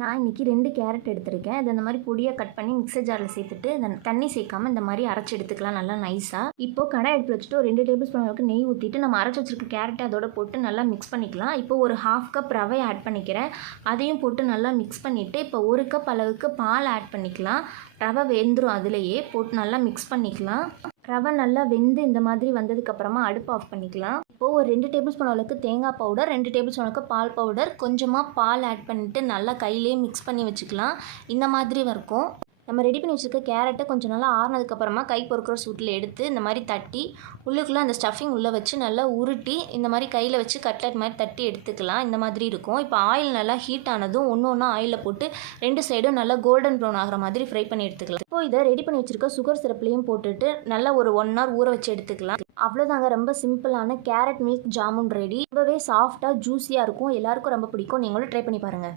நான் இன்றைக்கி 2 கேரட் எடுத்திருக்கேன். இதை இந்த மாதிரி பொடியாக கட் பண்ணி மிக்சர் ஜாரில் சேர்த்துட்டு தண்ணி சேர்க்காமல் இந்த மாதிரி அரைச்சி எடுத்துக்கலாம் நல்லா நைஸாக. இப்போது கடாய் எடுத்து வச்சுட்டு ஒரு 2 டேபிள் ஸ்பூன் அளவுக்கு நெய் ஊற்றிட்டு நம்ம அரைச்சி வச்சிருக்க கேரட்டை அதோட போட்டு நல்லா மிக்ஸ் பண்ணிக்கலாம். இப்போ ஒரு 1/2 கப் ரவை ஆட் பண்ணிக்கிறேன். அதையும் போட்டு நல்லா மிக்ஸ் பண்ணிவிட்டு இப்போ 1 கப் அளவுக்கு பால் ஆட் பண்ணிக்கலாம். ரவை வெந்துடும், அதிலேயே போட்டு நல்லா மிக்ஸ் பண்ணிக்கலாம். ரவை நல்லா வெந்து இந்த மாதிரி வந்ததுக்கப்புறமா அடுப்பு ஆஃப் பண்ணிக்கலாம். இப்போது ஒரு 2 டேபிள் ஸ்பூன் அளவுக்கு தேங்காய் பவுடர், 2 டேபிள் ஸ்பூன் அளவுக்கு பால் பவுடர், கொஞ்சமாக பால் ஆட் பண்ணிவிட்டு நல்லா கையிலே மிக்ஸ் பண்ணி வச்சுக்கலாம். இந்த மாதிரி இருக்கும். நம்ம ரெடி பண்ணி வச்சுருக்க கேரட்டை கொஞ்சம் நல்லா ஆறுனதுக்கப்புறமா கை பொறுக்கிற சூட்டில் எடுத்து இந்த மாதிரி தட்டி உள்ளுக்குள்ளே அந்த ஸ்டஃபிங் உள்ளே வச்சு நல்லா உருட்டி இந்த மாதிரி கையில் வச்சு கட்லெட் மாதிரி தட்டி எடுத்துக்கலாம். இந்த மாதிரி இருக்கும். இப்போ ஆயில் நல்லா ஹீட் ஆனதும் ஒன்று ஒன்றா ஆயிலில் போட்டு 2 சைடும் நல்லா கோல்டன் ப்ரௌன் ஆகிற மாதிரி ஃப்ரை பண்ணி எடுத்துக்கலாம். இப்போ இதை ரெடி பண்ணி வச்சுருக்க சுகர் சிரப்லையும் போட்டுட்டு நல்லா ஒரு 1 hour ஊற வச்சு எடுத்துக்கலாம். அவ்வளோதாங்க, ரொம்ப சிம்பிளான கேரட் மில்க் ஜாமுன் ரெடி. ரொம்பவே சாஃப்டாக ஜூஸியாக இருக்கும். எல்லாருக்கும் ரொம்ப பிடிக்கும். நீங்களும் ட்ரை பண்ணி பாருங்கள்.